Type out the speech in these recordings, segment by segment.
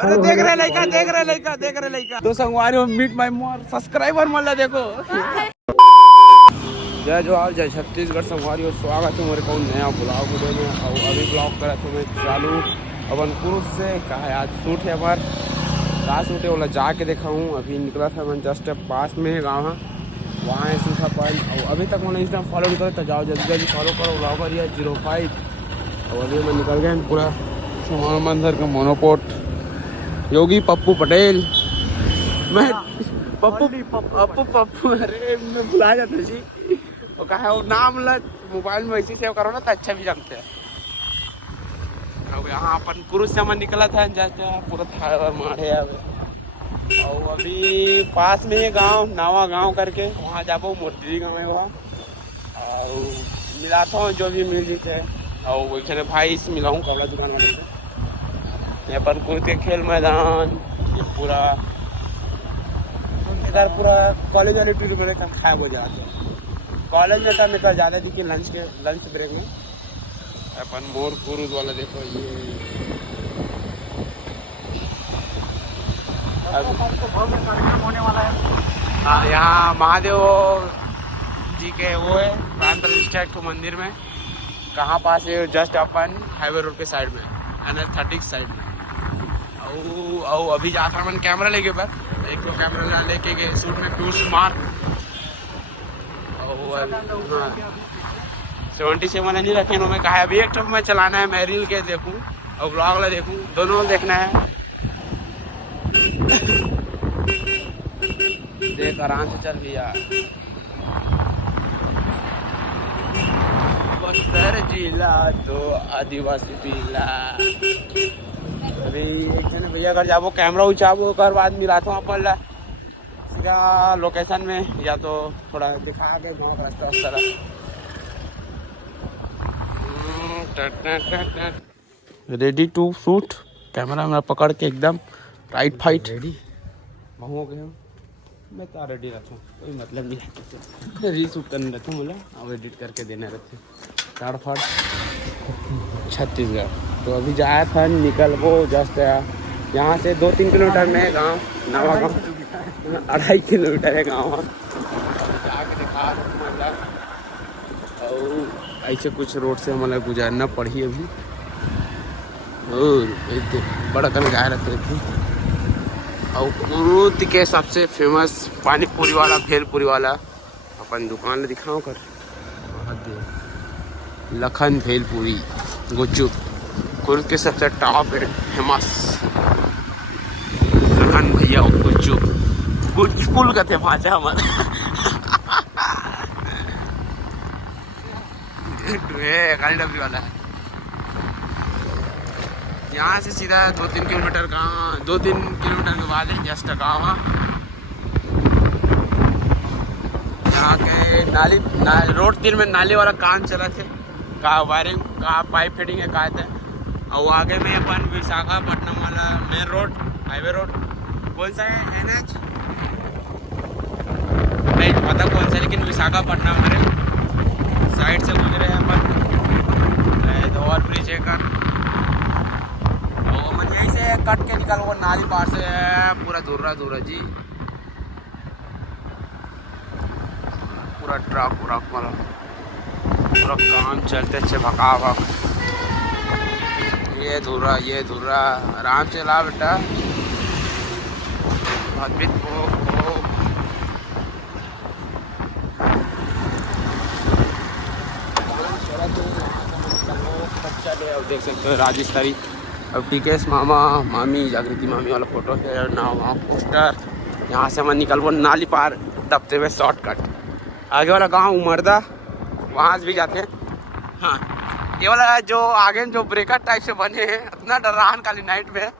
अरे देख रहे लड़का तो संगवारी हो मीट माय मोर सब्सक्राइबर मला देखो जय जोहार जय छत्तीसगढ़ संगवारी हो स्वागत है मेरे को नया ब्लॉग वीडियो में। और अभी ब्लॉग करा तो मैं चालू अपन पुरुष से कहा है आज शूट है हमार कहाँ शूट है बोला जाके देखा हूँ। अभी निकला था मैं जस्ट पास में है गाँव वहाँ है सूखा पान। और अभी तक मैंने इंस्टाग्राम फॉलो नहीं करा तो जाओ जल्दी जल्दी फॉलो करो ब्लॉगर या 05। और अभी मैं निकल गया पूरा सामान मंदिर का मोनोपोट योगी पप्पू पटेल मैं पप्पू पप्पू पप्पू अरे मैं भुला जाता जी वो कहा वो नाम मोबाइल में वैसे सेव करो ना तो अच्छा भी जमते हैं। अब यहाँ अपन कुरुष से निकला था जाके पूरा थार मारे और अभी पास में ही गांव नावा गांव करके वहाँ जाबो मोटरी गाँव है वहाँ और मिलाता हूँ जो भी मिल जाते और वही भाई से मिला हूँ कपड़ा दुकान वाले से। यहाँ पर कुछ के खेल मैदान ये पूरा इधर पूरा कॉलेज वाले टूर मेरे का खाया हो जाते कॉलेज में था मैं तो ज़्यादा दिखी लंच ब्रेक में अपन मोर कुरुद वाला देखो ये होने वाला है। हाँ यहाँ महादेव जी के वो है प्राण प्रतिष्ठा के मंदिर में कहाँ पास है जस्ट अपन हाईवे रोड के साइड में NH30 साइड में। और अभी जाता मैंने कैमरा लेके पर एक तो कैमरा लेके गए शूट में टूर्स मार और हाँ 77 नहीं रखे मैं कहा अभी एक में चलाना है मैं रील के देखूं और ब्लॉग वाला देखूं दोनों देखना है। देख आराम से चल लिया बस्तर जिला तो आदिवासी जिला। अभी एक जन भैया घर जाबो कैमरा उचाबो कर बाद मिलाता हूँ अपन सीधा लोकेशन में या तो थोड़ा दिखा के रास्ता रेडी टू शूट कैमरा मेरा पकड़ के एकदम राइट फाइट रेडी हो गए मैं तो रेडी रहता हूँ कोई मतलब नहीं री शूट करने रहता हूँ बोला और एडिट करके देने रहते ताड़ फाड़ छत्तीसगढ़। तो अभी जाया था निकल वो जस्ट यहाँ से 2-3 किलोमीटर में है गाँव नवा गाँव 2.5 किलोमीटर है गाँव जाके दिखा और ऐसे कुछ रोड से मतलब गुजारना पड़ी अभी और बड़ा कल गाय रहते थे। और कुरुद के सबसे फेमस पानी पूरी वाला भेलपुरी वाला अपन दुकान दिखाओ कर लखन भेलपुरी गुपचुप कुरुद के सबसे टॉप है फेमस लखन भैया गुपचुप गुचपुल का थे भाषा हमारे डबरी वाला है यहाँ से सीधा 2-3 किलोमीटर गाँव 2-3 किलोमीटर के बाद है जस्ट गाँव यहाँ के रोड 3 में नाली वाला काम चला थे का वायरिंग का पाइप फिटिंग है का थे। और आगे में अपन विशाखापट्टनम वाला मेन रोड हाईवे रोड कौन सा है NH नहीं पता कौन सा लेकिन विशाखापट्टनम हमारे साइड से गुजरे हैं अपन ओवर ब्रिज है कर और मैं यहीं से कट के निकल वो नाली पार से पूरा दूर जी पूरा ट्रक वाला पूरा काम चलते अच्छे भका ये धुरा आराम से ला बेटा अद्भुत देख सकते हो राजस्थानी। अब टीकेश मामा मामी जागृति मामी वाला फोटो है ना वहाँ पोस्टर। यहाँ से मैं निकल वो नाली पार दबते हुए शॉर्टकट आगे वाला गांव उमरदा वहाँ भी जाते हैं। हाँ ये वाला जो आगे जो ब्रेकर टाइप से बने हैं इतना डरान काली नाइट में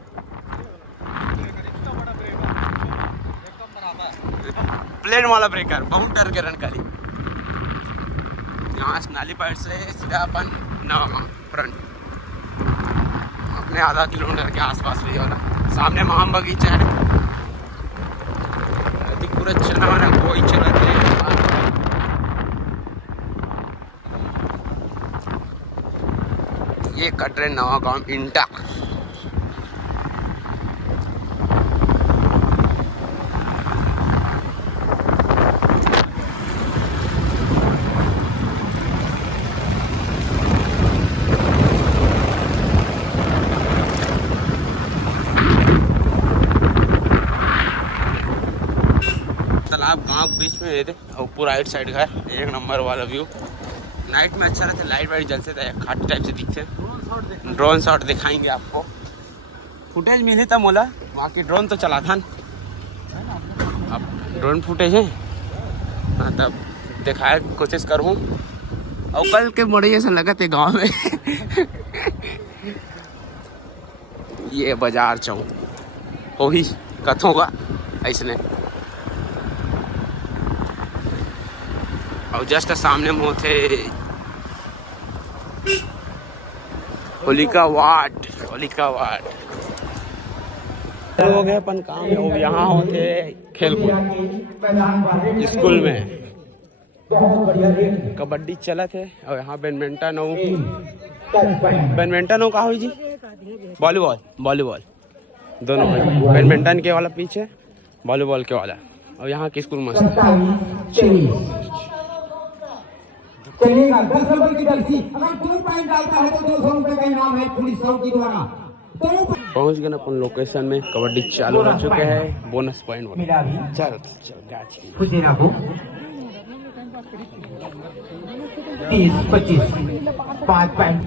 प्लेन वाला ब्रेकर बहुत डर के रन काली। यहाँ नाली पार से सीधा अपन नवा फ्रंट अपने आधा किलोमीटर के आसपास भी वाला सामने महाम बगीचा है पूरा चलना वाला कोई चला ये कट रहे नवा गाँव इंटा यहाँ गाँव बीच में थे और पूरा राइट साइड का है, एक नंबर वाला व्यू। नाइट में अच्छा रहता है, लाइट वाइट जलते थे, खाट टाइप से दिखते। ड्रोन शॉट दिखाएंगे आपको, फुटेज मिली था मोला, वहाँ की ड्रोन तो चला था, अब ड्रोन फुटेज है हाँ, तब दिखाया कोशिश करूँ। और कल के बड़े ऐसा लगा थे गाँव में ये बाजार चौक वही कथों का ऐसने, और जस्ट सामने में थे होलिका वार्ड। हो गए अपन काम में, यहाँ होते खेल कूद स्कूल में कबड्डी चला थे, और यहाँ बैडमिंटन हो कहा हुई जी, वॉलीबॉल दोनों है, बैडमिंटन के वाला पीछे, वॉलीबॉल के वाला, और यहाँ की स्कूल मस्त चलिएगा। 10 नंबर की जर्सी अगर 2 पॉइंट डालता है तो 200 रुपए का इनाम है पुलिस चौकी द्वारा। पहुंच गए अपन लोकेशन में, कबड्डी चालू हो चुके हैं, बोनस पॉइंट चल गाची 30-25 5 पॉइंट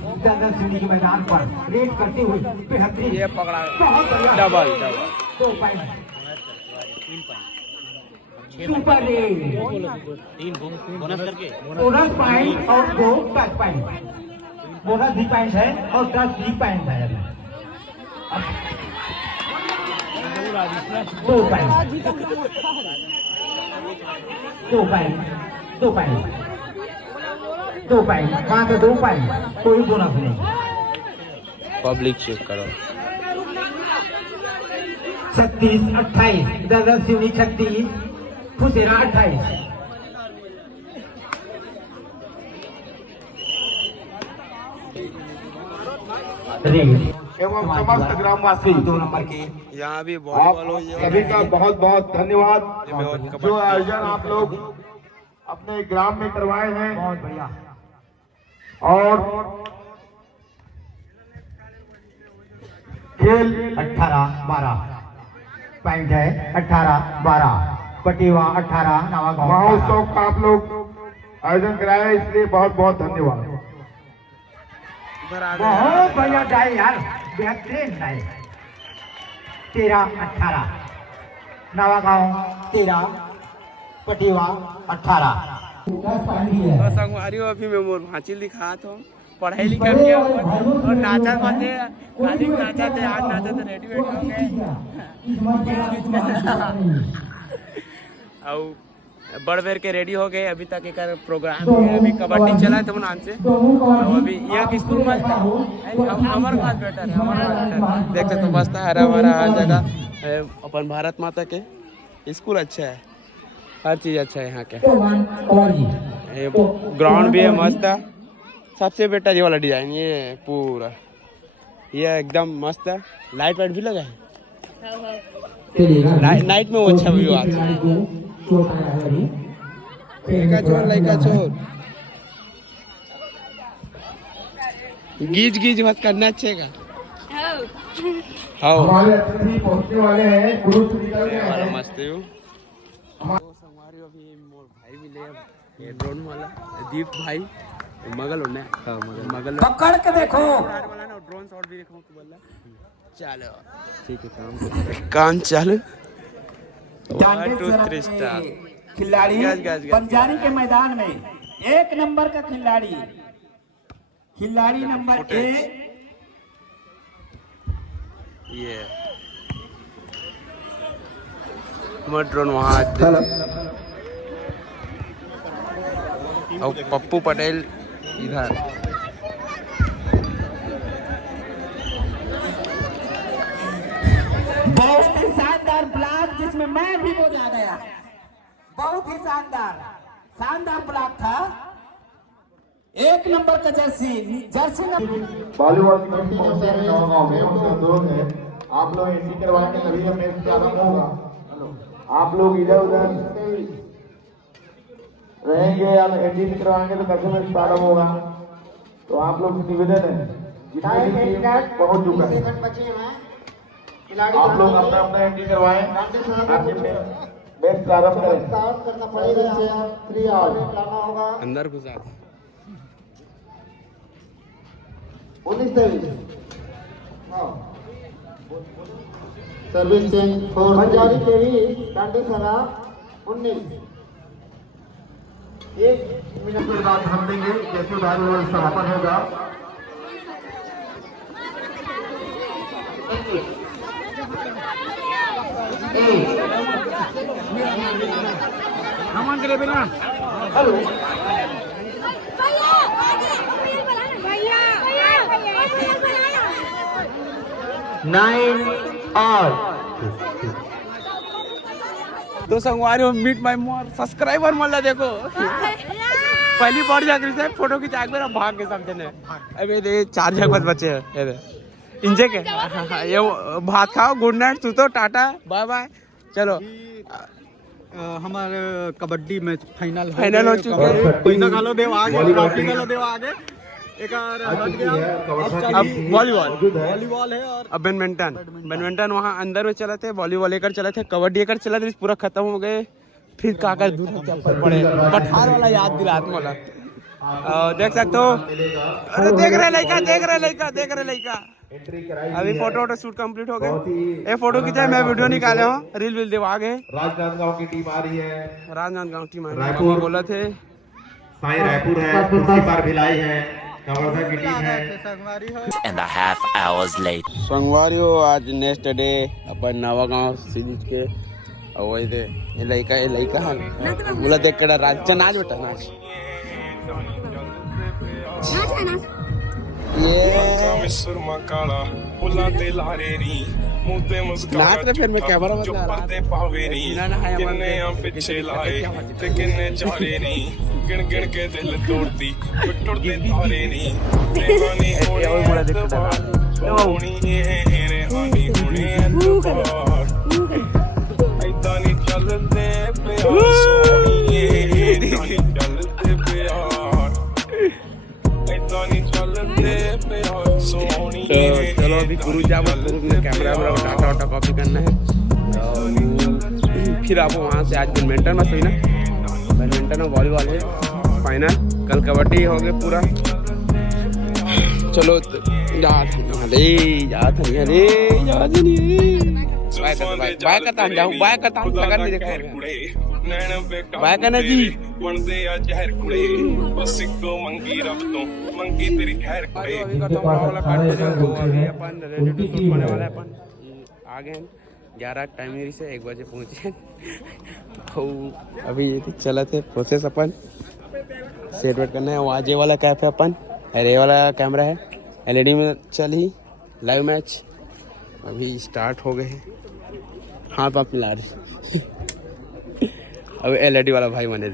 सीढ़ी के मैदान पर रेड करते हुए बेहतरीन, ये पकड़ा double 2 point super red 3 bonus करके बोनस पॉइंट और 2 टच पॉइंट, बोनस भी पॉइंट है और टच भी पॉइंट है। 2 पॉइंट 2 पॉइंट मात्र 2 पॉइंट, कोई बोनस नहीं। पब्लिक चेक करो 36-28 दरअसल सिवनी 36 फुसेरा 28। एवं समस्त ग्रामवासी 2 नंबर के यहाँ भी आप सभी का बहुत बहुत धन्यवाद। जो आयोजन आप लोग अपने ग्राम में करवाए हैं, बहुत बढ़िया। और खेल 18-12 पॉइंट है, 18-12 पटेवा 18 नवागांव महोत्सव का आप लोग आयोजन कराया, इसलिए बहुत बहुत धन्यवाद। बहुत बढ़िया डाई यार, बेहतरीन डाई। 13-18 नवागांव 13 पटेवा 18। संगवारी अभी मैं मोर भांची लिखा था, पढ़ाई लिखा किया और नाचा पाते खाली नाचा थे, आज नाचा थे रेडी हो गए और बड़ बेर के रेडी हो गए। अभी तक एक प्रोग्राम है, अभी कबड्डी चला है तो नाम से, और अभी यहाँ की स्कूल में हमारे पास बेटर है, देख सकते तो मस्त है, हरा भरा हर जगह। अपन भारत माता के स्कूल अच्छा है, हर चीज अच्छा है यहाँ के, ग्राउंड भी है मस्त है। सबसे बेटर ये वाला डिजाइन, ये पूरा ये एकदम मस्त है, लाइट वाइट भी लगा है, नाइट में वो अच्छा व्यू आता है। लड़का चोर गीज बस करना अच्छेगा। हाँ हमारे अतिथि पहुंचने वाले हैं, गुरु श्री निकल गए हैं। मस्त व्यू। अभी मोर भाई भी ले, ये ड्रोन वाला दीप भाई मगल होने मगल पकड़ के देखो, ड्रोन शॉट भी देखो चलो ठीक है, काम चालू। 1 2 3 स्टार खिलाड़ी पंजानी के मैदान में 1 नंबर का खिलाड़ी नंबर 1 ये ड्रोन वहाँ और पप्पू पटेल इधर। बहुत ही शानदार ब्लॉक जिसमें मैं भी मजा गया, बहुत ही शानदार ब्लॉक था। 1 नंबर का जर्सी वॉलीबॉल की टीम पहुंचे हैं नवागांव में, उनका अनुरोध है आप लोग एंट्री करवाएंगे तभी हम मैच प्रारंभ होगा। आप लोग इधर उधर रहेंगे या एंट्री करवाएंगे तो कैसे मैच प्रारंभ होगा। तो आप लोग निवेदन है, जितने भी टीम पहुंच चुका है आप लोग अपना एंट्री करवाएं। आपके मैच प्रारंभ करें। स्टार्ट करना पड़ेगा, 3 आउट डालना होगा। अंदर घुसा 19-23 सर्विस चेंज फॉर पंजाबी 23 डांडी सरा 19। 1 मिनट के बाद हम देंगे जैसे उधार समापन होगा। Hello 9 out. तो संगवारी मीट माय मोर सब्सक्राइबर मला देखो पहली बार जाकर से फोटो खिंचा के भाग के सब जने अबे ये 4 जगह बचे हैं ये इंजे के ये भात खाओ गुड नाइट तू तो टाटा बाय बाय चलो हमारे कबड्डी मैच फाइनल हो चुके हैं पैसा खा लो देव आगे ट्रॉफी खा लो देव आगे एक और हट गया अब वॉलीबॉल है और अब बैडमिंटन वहाँ अंदर में चले थे वॉलीबॉल लेकर चले थे कबड्डी लेकर चले थे पूरा खत्म हो गए फिर काकर दूर चप्पल पड़े पठार वाला याद दिला वाला देख सकते हो अरे देख रहे लड़का अभी फोटो शूट कंप्लीट हो गए ये फोटो खींचा मैं वीडियो निकाले हूँ रील विल देव आगे राजनांदगांव की टीम आ रही है। राजनांदगांव टीम रायपुर बोला थे साई रायपुर है, कुर्सी पर भिलाई है, कवर्धा की टीम है। and a half hours later. संगवारियों आज नेक्स्ट डे अपन नवागांव सीरीज के और वही थे ये लड़का बोला देख कर राज नाच बेटा नाच सुरमा काला पुला ते लारेरी मुते मुस्कुराहट फिर मैं कैमरा बंद कर पर्दे पावेरी किन्ने पीछे लाए ते किन्ने चारे नी गिन गिन के दिल तोड़ती टुटते तारे नी देवानी होनी रे हानी होनी ऐदा नी चलते प्यार सोनी ऐदा नी चलते प्यार ऐदा नी चलते प्यार सोनी तो चलो अभी गुरु में कैमरा डाटा वाटा कॉपी करना है फिर आपको वहाँ से आज बैडमिंटन में सही ना बैडमिंटन और वॉलीबॉल है फाइनल कल कबड्डी हो गए पूरा चलो बाय करता हूँ नहीं देखा बाय करना जी बनते आ जहर कुड़े बस को मंगी रब तो मंगी तेरी खैर कुड़े अपन रेडी टू शूट होने वाला है अपन आ गए 11 टाइम से 1 बजे पहुंचे तो अभी चला थे प्रोसेस अपन सेट वेट करना है वो आज ये वाला कैप है अपन ये वाला कैमरा है LED में चल ही लाइव मैच अभी स्टार्ट हो गए हैं हाथ आप मिला रहे अब LED वाला भाई बने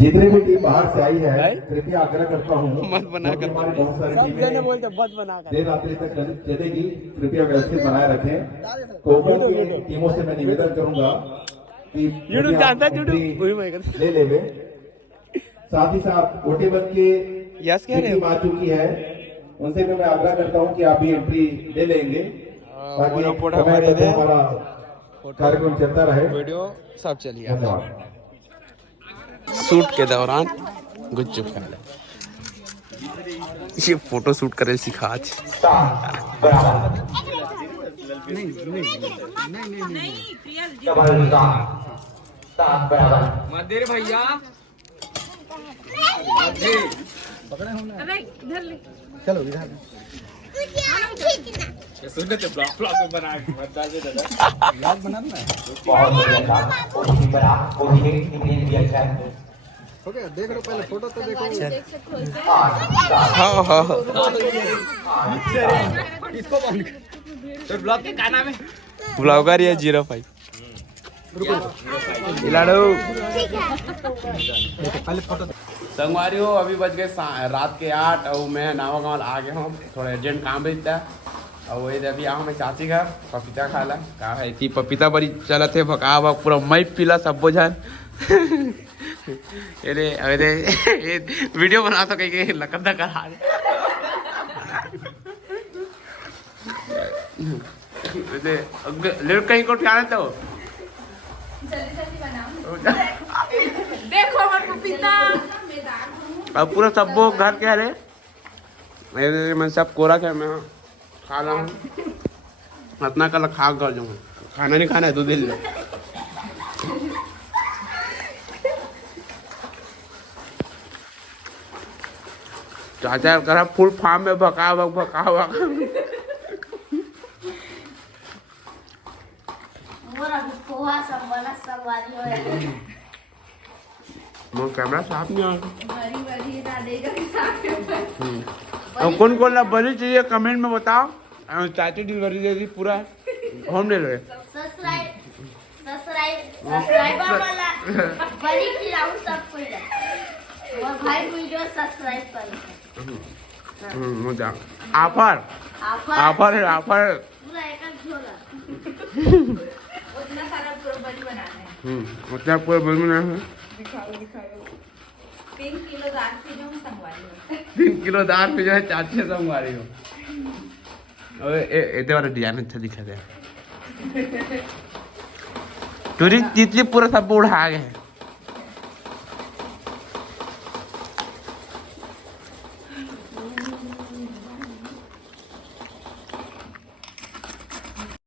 जितने भी टीम बाहर से आई है कृपया आग्रह करता हूँ मत बना कर बहुत सारी टीमें बोलते मत बना कर देर रात्रि तक चलेगी, कृपया व्यवस्थित बनाए रखें। कोपन की टीमों से मैं निवेदन करूंगा कि यूट्यूब जानता है यूट्यूब ले लेवे। साथ ही साथ ओटेबल के यस कह रहे टीम आ चुकी है उनसे भी मैं आग्रह करता हूँ कि आप भी एंट्री ले लेंगे ताकि हमारा कार्यक्रम चलता रहे। वीडियो सब चलिए धन्यवाद। शूट के दौरान गुच्चू खा ले ये फोटो शूट करे सिखा आज मदेर भैया चलो इधर याद बना हो गया देख लो पहले फोटो तो देखो हाँ इसको तो ब्लॉग के क्या नाम है ब्लॉगर ये 05 इलाड़ो पहले फोटो संगवारियों अभी बज गए रात के 8 और मैं नावागांव आ गया हूँ थोड़ा अर्जेंट काम भी था और वही अभी आऊँ मैं चाची घर पपीता खा ला कहा है थी पपीता बड़ी चला थे भका पूरा मई पीला सब बोझन अरे अरे वीडियो बना तो कहीं लकदा करा कहीं को उठाना तो देखो हमारे पपीता अब पूरा सब वो घर के अरे मैं सब कोरा के मैं खा रहा हूँ अपना कल खा कर जाऊँ खाना नहीं खाना है 2 दिन चाचा करा फुल फार्म में भका वो कैमरा साफ नहीं आ और कौन कौन ला बड़ी चाहिए कमेंट में बताओ चाची डिलीवरी दे दी पूरा होम डिलीवरी सब्सक्राइबर वाला बड़ी खिलाऊं सबको और भाई वीडियो सब्सक्राइब करें ऑफर ऑफर है ऑफर पूरा एक झोला उतना सारा पूरा बड़ी बनाना है उतना पूरा बनाना है दिखाओ 3 किलो दाल की जो संगवा रही हो 3 किलो दाल पे जो है चाची से मंगवा रही हो अबे ये वाला डिजाइन अच्छा दिखा दे टूरिस्ट जितनी पूरा सब उड़ा गए